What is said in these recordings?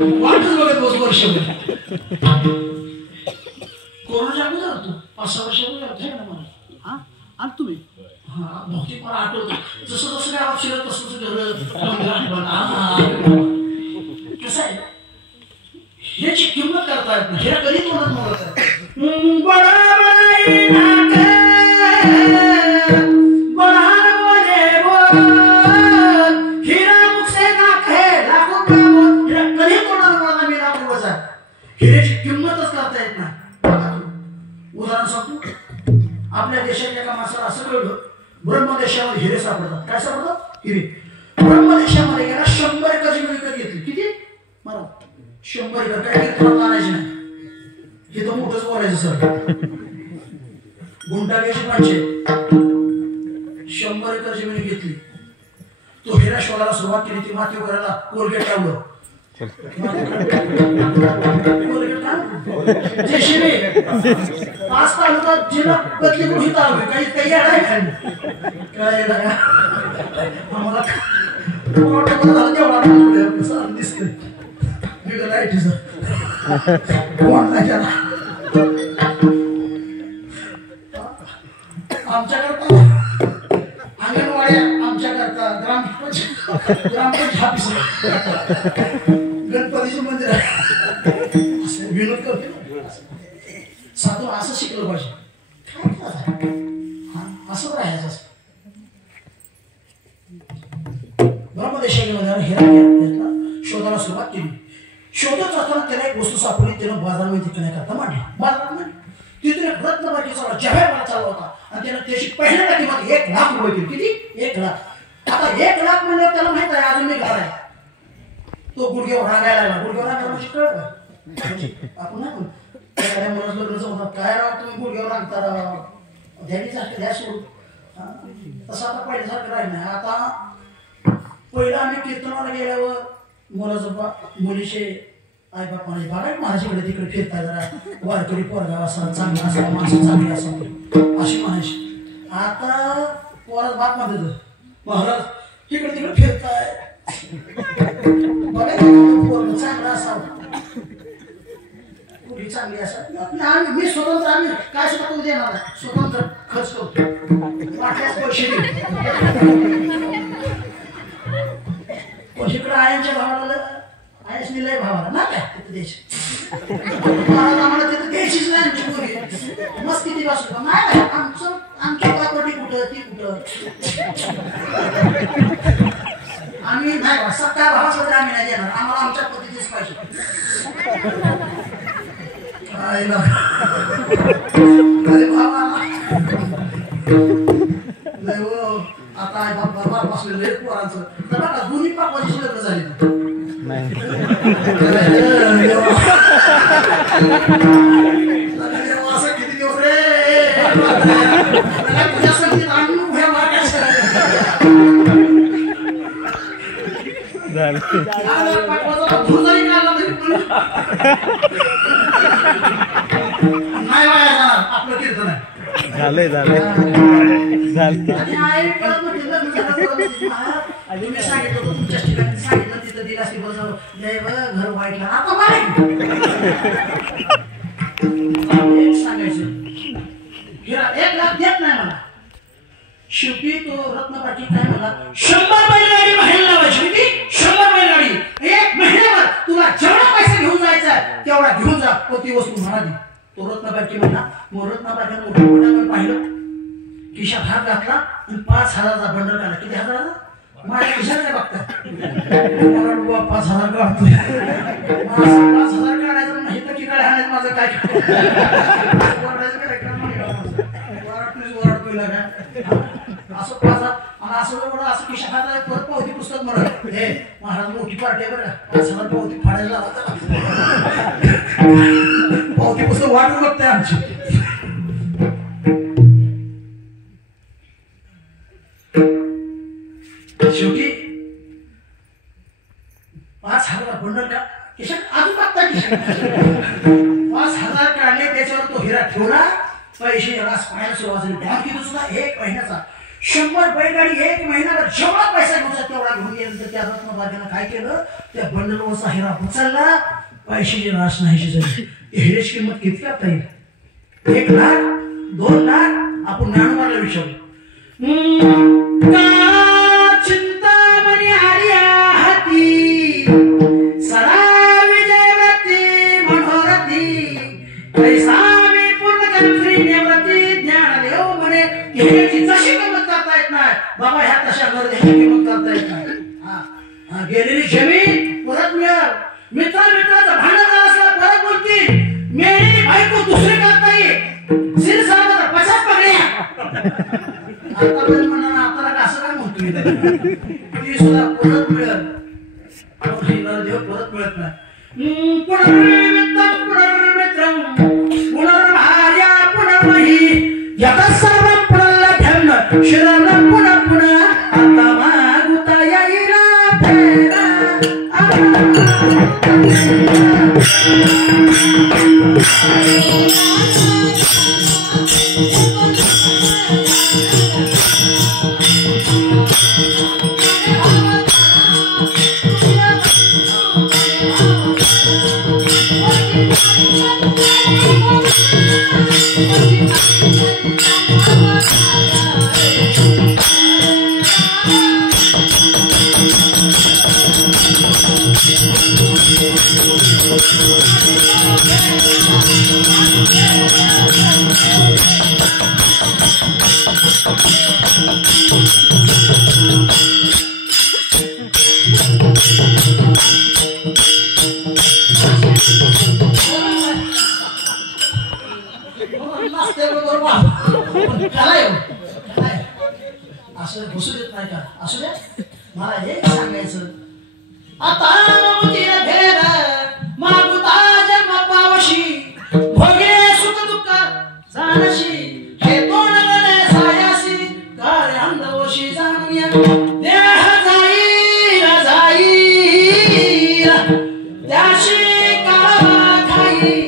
वाटच बघत बस वर्ष कोरोनाच्या अगोदर होतो 5-6 वर्ष अगोदर आहे ना मला. हा आणि तुम्ही हा बहुतेक मला आठवतं जसं जसं काय ऑप्शन तसं तसं घर कसं आहे ह्याची किंमत करता येत नाही. ह्या कधीच मदत मोडत आहे. हिऱ्याची किंमतच करता येत नाही. उदाहरण सांगतो आपल्या देशातल्या एका माणसाला असं कळलं ब्रह्मदेशामध्ये हिरे सापडतात. काय सापडतात? हिरे. ब्रह्मदेशामध्ये गेला 100 एकर जमीन विकत घेतली. किती? मला 100 एकर. काय तुला आणायची नाही हे तर मोठंच बोलायचं सर. गुंटाळ्याची पंचायत 100 एकर जमीन घेतली. तो हिरा शोधायला सुरुवात केली. ती माती करायला कोलगेट लावलं. जेशिबी 5 तालुका जिल्हा बदली गृहीत आलो. काही काही आहे काय आम्हाला दिसते आमच्याकरता अंगणवाड्या आमच्याकरता ग्रामपंचायत गणपतीचे मंदिर आहे विनोद करते साधू असं शिकलं पाहिजे. असं राहायचं ब्रह्मदेशामध्ये हिरा घेतला शोधायला सुरुवात केली. शोधत असताना त्याला एक वस्तू सापडली. त्यानं बाजारामध्ये विकण्याकरता मांडली. बाजारात मांडली तिथून एक रत्नबाकीचा जव्याला चालला होता आणि त्यानं त्याची पहिल्या किंमत 1 लाख रुपये केली. किती? 1 लाख. आता 1 लाख म्हणजे त्याला माहित आहे अजून मी घाल आहे. तो गुडघ्यावर रागायला लागला. गुडघ्यावर रागायला म्हणजे कळलं आपण ना काय म्हणत लग्न होतात काय राव तुम्ही गुडघ्यावर रांगता ध्यानीसारखं द्या सोडून तसं आता पहिल्यासारखं राहील नाही. आता पहिलं आम्ही कीर्तनाला गेल्यावर मुलीचे आई बाप म्हणायचे बघा माझ्याकडे तिकडे फिरताय जरा वारकरी पोरगा असा चांगला असा माणसं चांगली असा अशी म्हणायची. आता पोरात बाप म्हणत महाराज तिकडे तिकडे फिरताय बघायचं चांगला असावं कुठली चांगली असावी. मी स्वतंत्र आम्ही काय सुद्धा करू देणार नाही. स्वतंत्र खर्च करतो वाटल्यास पैसे इकडे आयांच्या भावाला आयस निलय भावाला ना काय तिथे देश आम्हाला तिथे द्यायचीच नाही. आमची मुली मस्त किती बसतो नाही आमचं आमची प्रॉपर्टी कुठं ती कुठं आम्ही नाही सत्या भावासाठी आम्ही नाही देणार. आम्हाला आमच्या पद्धतीच पाहिजे. अरे बाबा नाही हो आता आई बाप बरोबर बसलेलं आहे पोरांचं तर बघा दोन्ही पापाची लग्न झाली असं किती दिवस रे तुझ्या संगीत आणून उभ्या मागायचं नाही वाया आपलं कीर्तन आहे झालंय सांगितलं तुमच्या ठिकाणी सांगितलं तिथं दिला घर वाईटला आता सांगायचं 1 लाख देत नाही मला. शेवटी तो रत्नपाटी काय मला 100 बैलगाडी बाहेर लावायची. किती? 100 बैलगाडी 1 महिन्यावर तुला जेवढा पैसा घेऊन जायचा तेवढा घेऊन जा. ती वस्तू म्हणाली. तो रत्नपाटी म्हणला मग रत्नपाटीने मोठ्या पोटावर पाहिलं खिशात हात घातला आणि 5,000चा बंडल काढला. किती हजाराचा? माझ्या खिशात नाही बघता 5,000 काढतोय. 5,000 काढायचं हे तर किकडे हाणायचं माझं काय असं 5,000 आणि असं असं खिशात हात परत पावती पुस्तक म्हणत हे महाराज मोठी पार्टी आहे बरं 5,000 पावती फाडायला पावती पुस्तक वाटून बघताय आमची. शेवटी 5,000 बंडल का खिशात अजून बघता खिशात 5,000 काढले. त्याच्यावर तो हिरा ठेवला. पैसे रास पाहायला सुरुवात झाली. बँक किती सुद्धा 1 महिन्याचा 100 बैलगाडी एक महिन्यावर जेवढा पैसा घ्यायचा तेवढा घेऊन गेल्यानंतर त्या रत्नबागेनं काय केलं, त्या बंडलवरचा हिरा उचलला, पैशाची रास नाहीशी झाली. हिऱ्याची किंमत किती करता येईल? 1 लाख 2 लाख? आपण ज्ञानोबाला विचारू. चिंतामणी आर्या हाती सदा विजयवती मनोरथी पैसा मी पूर्ण करून निवृत्ती ज्ञान देव म्हणे. हिऱ्याची जशी किंमत करता येत नाही बाबा, ह्या तशा गर्दीची किंमत करता येत नाही. गेलेली जमीन परत मिळेल. मित्राचं भांडण झालं असलं परत बोलतील. मेलेली बायको दुसरी करता येईल. शिरसावर 50 पगड्या आतापर्यंत म्हणणार आता असं काय म्हणतोय, ती सुद्धा परत मिळेल. देव परत मिळत नाही. पुनर्मित्रम पुनर्मित्रम पुनर्भार्या पुनर्मही यतः सर्वं पुनर्लभ्यं शरणं पुनः पुनः आता मागुता येईल फेरा. असं घुसू देत नाही का? असू दे, मला हे सांगायचं. आता भेद मागुता जन्म पावशी भोगे सुख दुःख जाणशी हे तोंड गणे सायासी कार्य अंधवशी जाणूया देह जाईल जाईल त्याशी काळा खाईल.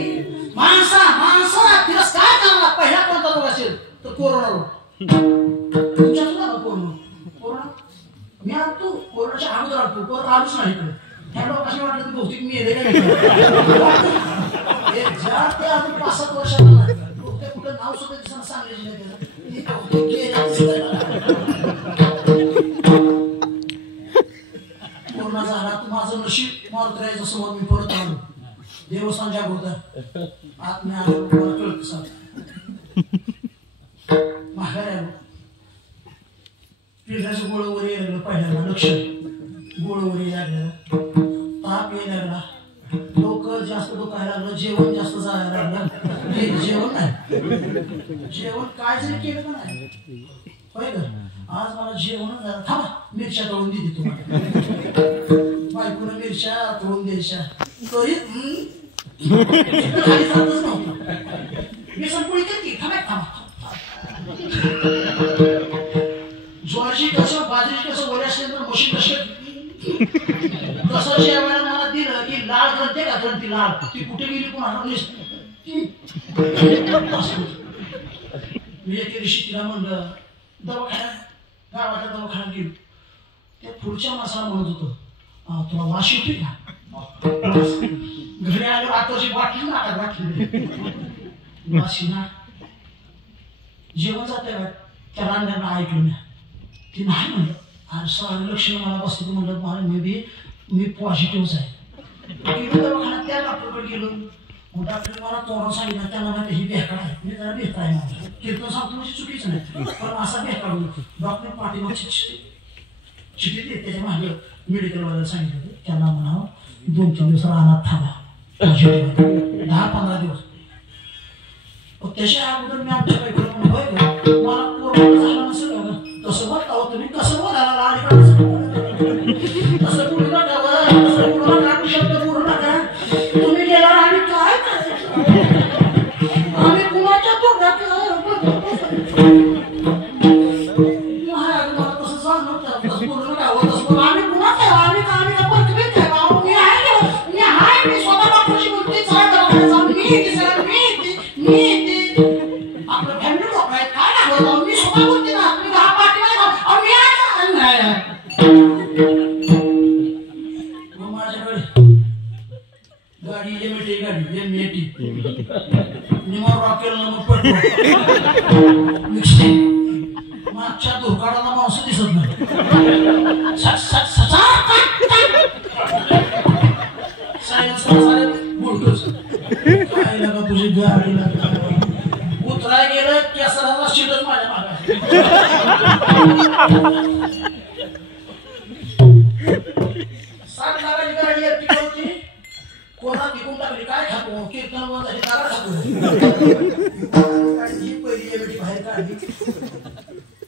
माणसाला तिरस्कार करणार पहिला कोणता रोग असेल तर कोरोना रोग. तुमच्या सुद्धा कोरोना मी आणतो, कोरोनाच्या अगोदर आणतो, कोरोना आलोच नाही इकडे. ह्या लोकांना वाटलं की बहुतेक मी येते काय ज्या ते अजून 5-7 वर्षाला कुठं नाव सुद्धा दिसणं सांगायचे नाही. कोरोना झाला तर माझं नशीब मारुत राहायचं समोर मी परत आलो. देवस्थान जागृत आत मी आलो, मला कळत सांग माघारी आलो. पिढ्याचं गोळवर यायला लागलं, पहिल्यांदा लक्षण गोळवर यायला लागलं, ताप यायला लागला, डोकं जास्त दुखायला लागलं, जेवण जास्त जायला लागलं. हे जेवण नाही, जेवण काय जरी केलं का नाही होय का. आज मला जेवण झालं. थांबा, मिरच्या तळून दिली तुम्हाला. बायकोनं मिरच्या तळून द्यायच्या तरी खाली जातच नव्हतं. मी संपुळी केली. थांबा ज्वारीची कसं बाजरीची कसं वड्या असल्यानंतर मशीन कसं ज्या वेळेला मला दिलं की लाल ग्रंथी का ग्रंथी लाल ती कुठे गेली कोण हरवलीस. मी एके दिवशी तिला म्हणलं दवाखान्यात, गावाच्या दवाखान्यात गेलो. त्या पुढच्या माणसाला म्हणत होतो तुला वाश येते का? घरी आलो आताची बाटली ना आता बाटली वाशी ना जेवण जाते का त्या रांध्यांना ऐकलं मी. ती नाही म्हणलं आणि सारं लक्षण मला बसते. म्हणलं मला मी पॉझिटिव्हच आहे. गेलो दवाखान्यात, त्या डॉक्टरकडे गेलो. मग डॉक्टर मला तोंडावर सांगितलं, त्याला माहिती ही बेकार आहे. मी त्याला बेहतर आहे माझं कीर्तन सांगतो म्हणजे चुकीचं नाही, पण असा बेकार होतो. डॉक्टर पाठीमागची चिठ्ठी देत त्याच्या मागे मेडिकलवाल्याला सांगितलं त्यांना म्हणावं 2-3 दिवस रानात थांबा, 10-15 दिवस. त्याच्या अगोदर मी आमच्या बायकोला म्हणून होय मला कोरोना झाला नसेल का तसं बघा तुम्ही कसं बोलायला तसं बोलू नका, तसं बोलू नका, शब्द बोलू नका. तुम्ही गेला आम्ही काय आम्ही कुणाच्या तोंडात तसं सांग नव्हतं. तसं बोलू नका, तसं बोलू आम्ही कुणाचं आम्ही का परत मी आहे मी स्वतः डॉक्टरशी बोलते मी आपलं फॅमिली लोक आहे काय मी स्वतः बोलते ना तुम्ही गाडी एमएटी गाडी एमएटी निमर रॉकेल मग पडतो मिक्सिंग मागच्या दुर्गाडाला मांस दिसत नाही सायन्स सारे बोलतोच काय लगा तुझी गाडी उतराय गेलं केसराला शिटच माझ्या मागे सात लाखाची गाडी एकटी होती कोणा विकून टाकली काय खातो कीर्तन बंद झाली दारा खातो गाडी पहिली एवढी बाहेर काढली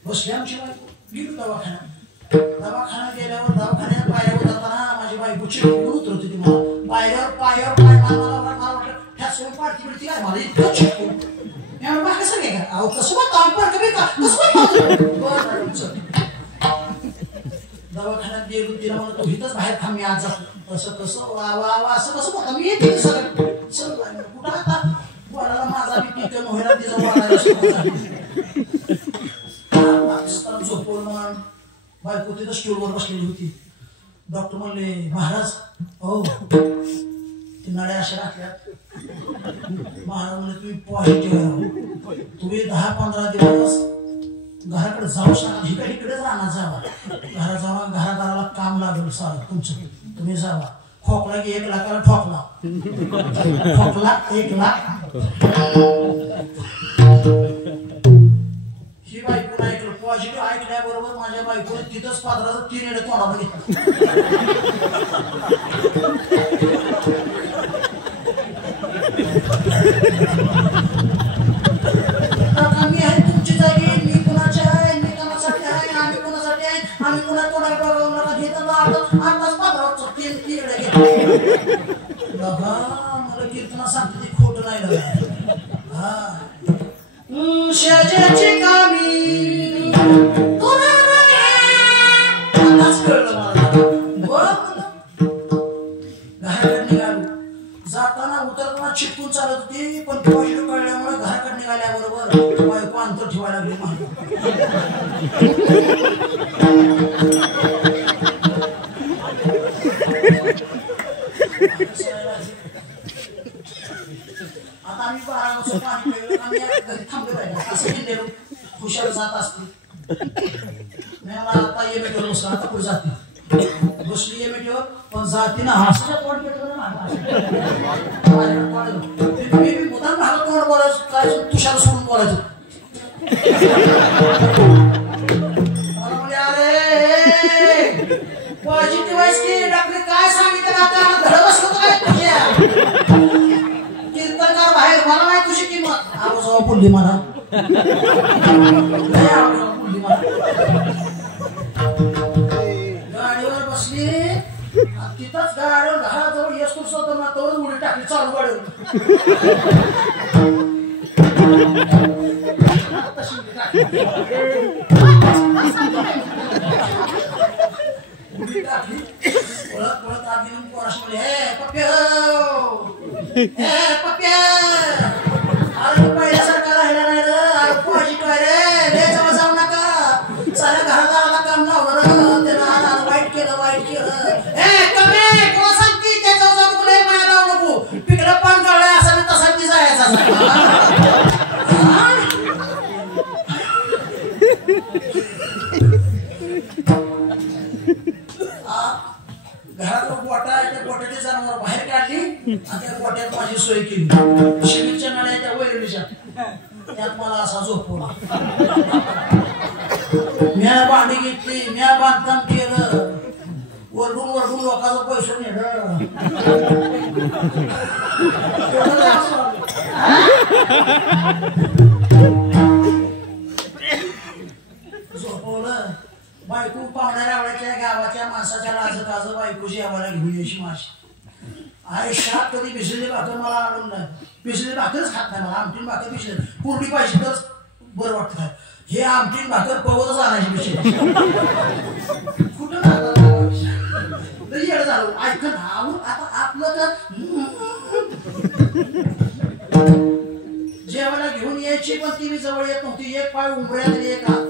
बसली आमची बायको गेलो दवाखाना गेल्यावर दवाखान्यात पायावर जाताना माझी बायको चिडून उतरत होती मला पायावर पाय मला वाटलं ठ्यासून पाडती बिडती काय मला इतकं चिडून कसं काय का अहो कसं दवाखान्यात गेलो तिला म्हणतो तू इथंच बाहेर थांब मी आज जातो असं कसं वा वा वा असं कसं बघा मी येते सगळं सगळं कुठं आता वडाला माझा बी पिकन व्हायला तिचा वाढायला झोपवलं म्हण बायको तिथं स्टूलवर बसलेली होती डॉक्टर म्हणले महाराज हो ती नळ्या अशा राखल्यात महाराज म्हणले तुम्ही पॉझिटिव्ह तुम्ही 10-15 दिवस घराकडे जाऊ शकता इकडेच राहणार जावा घरात जावा घरादाराला काम लागेल सारं तुमचं तुम्ही जावा खोकला की 1 लाखाला खोकला 1 लाख ही बायको ऐकलं पॉझिटिव्ह ऐकल्याबरोबर माझ्या बायकोने तिथंच पादराचं 3 येडे तोंडावर घेतलं मी आहे तुमची जागी मी कुणाची आहे मी कोणासाठी आहे आम्ही कोणासाठी आहे आम्ही कुणा कोणाला बघावं घेतलं आताच पादराचं 3 येडे घेतलं बघा मला कीर्तना सांगते ती खोटं नाही हा शेजारची कामी जाताना उतरताना चिटकून चालत होती पण पॉझिटिव्ह कळल्यामुळे घराकडे निघाल्याबरोबर बायको अंतर ठेवायला लागली आता आम्ही 12 वाजता पाणी पिलं आम्ही घरी थांबलो पाहिजे असं गेलो खुशाल जात असते मला आता एमएटीवर बसला आता पुढे जाते बसली एमएटीवर पण जाते ना हसल्या तोंड पेटवलं ना मी मुद्दाम भागात तोंड बोलायचं काय तुषार सोडून बोलायचं मला म्हणजे अरे पॉझिटिव्ह आहेस की डॉक्टर काय सांगितलं आता धड बसलो काय तुझ्या कीर्तनकार बाहेर मला नाही तुझी किंमत आवाज बोलली मला गाडीवर बसली तिथंच गाडीवर घराजवळ येस स्वतः तोडून उडी टाकली चालू गाडीवर उडी टाकली पळत पळत आत गेली पोराशी म्हणली हे पप्प्या हे पप्प्या अरे पहिल्यासारखा राहिला नाही रे पॉझिटिव्ह आहे रे लय जवळ जाऊ नका साऱ्या घरादाराला काम लावलं त्यानं वाईट केलं ए कमी कोण सांगते त्याच्या जाऊन तुला माया लावू नको पिकलं पण कळलं असं तसा ती जायचा घरात गोटा त्या गोट्याची जनावर बाहेर काढली आणि त्या गोट्यात माझी सोय केली शिबिरच्या नळ्या त्या वैरणीच्या त्यात मला असा झोपवला म्या भांडी घेतली म्या बांधकाम केलं वरडून लोकांचा पैसे नेलं झोपवलं बायको पाहुण्या आवडायच्या गावाच्या माणसाच्या लाज बायकोची आम्हाला घेऊन यायची माझी आयुष्यात कधी भिजलेली भाकर मला आवडून नाही भिजलेली भाकरच खात नाही मला आमटीन भाकर भिजली पूर्णी पाहिजे तरच बरं वाटतं काय हे आमटीन भाकर पवतच आणायची भिजली कुठं येड झालं ऐकत आता आपलं तर जेवायला घेऊन यायची पण ती जवळ येत नव्हती एक पाय उंबऱ्यात एक हात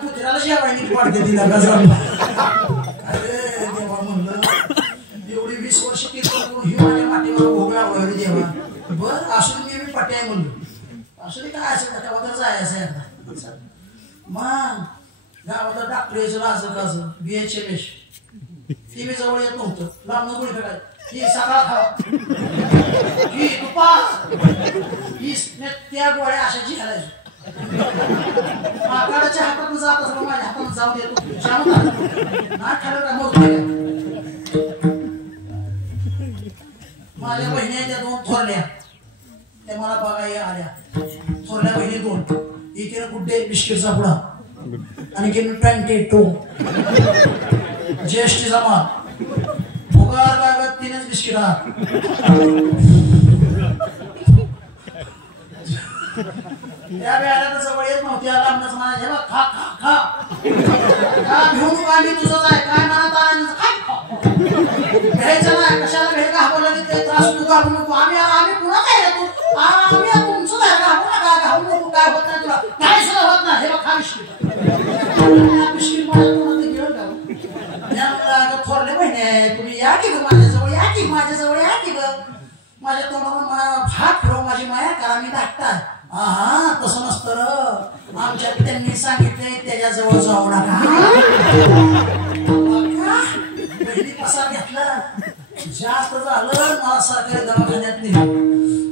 कुत्र्याला जेवायला वाटते तिला अरे देवा म्हणलं 20 वर्ष कीर्तन करून ही माझ्या मातीवर भोगला वळली देवा बर असू दे मी पाट्या म्हणलो असू दे काय असं का वगैरे जायचं एकदा मग गावात डॉक्टरचं असं कसं BHMS ती मी जवळ येत नव्हतं लांब गोळी फेकाय ही सकाळ खावा ही दुपार ही त्या गोळ्या अशाची घालायची माकाडाच्या हातातून जात असं माझ्या हातातून जाऊ देतो ना खालं का मग माझ्या बहिणी 2 थोरल्या त्या मला बघायला आल्या थोरल्या बहिणी 2 एकीने गुड्डे बिस्किटचा पुडा आणि की 22 ज्येष्ठ जमा भुगार बाबत 3च बिस्किटा त्या वेळेला जवळ येत नव्हती आलामच म्हणायचे बघ खा खा खा का घेऊन आम्ही तुझं आहे काय म्हणत घ्यायचं नाही कशाला भेट घाबरलं की ते त्रास तू घाबरू नको आम्ही पुन्हा काय तू आम्ही तुमचं आहे घाबरू नका घाबरू नको काय होत नाही तुला काय सुद्धा होत नाही हे बघ खा बिस्किट माझ्या तोंडात घेऊन का थोरले बहिणी तुम्ही या की ग माझ्याजवळ या की माझ्याजवळ या की ग माझ्या तोंडावर भात फिरव माझी माया करा मी धाकटा हा तसं नसतं र आमच्यात त्यांनी सांगितले त्याच्याजवळ जाऊ नका पहिली पसार घेतला जास्त झालं मला सरकारी दवाखान्यात नेलं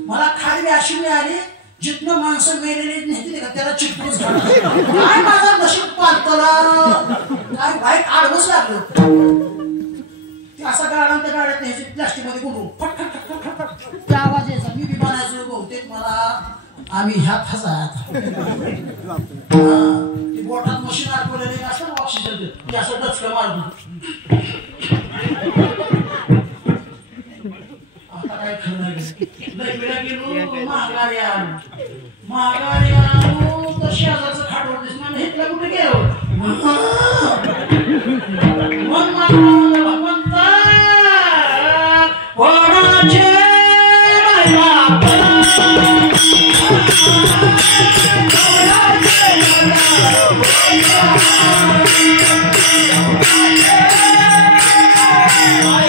मला खाली अशी मिळाली जिथनं माणसं मेलेली नेहती का त्याला चिटकूच घालतो काय माझा नशीब पालतला काय वाईट आडवच लागलं असा गाडा त्या गाड्यात न्यायची प्लास्टिक मध्ये गुंडून फटफट त्या आवाज यायचा मी विमानाचं बहुतेक मला आम्ही ह्या फसात बोटात मशीन अडकवलेली असं ऑक्सिजन असं डचकं मारतो आता काय खरं नाही गेलो महागारी आणू तर शेजारचं खाटवर दिसणार नाही इथलं कुठे गेलो मन मात्र भगवंता कोणाचे I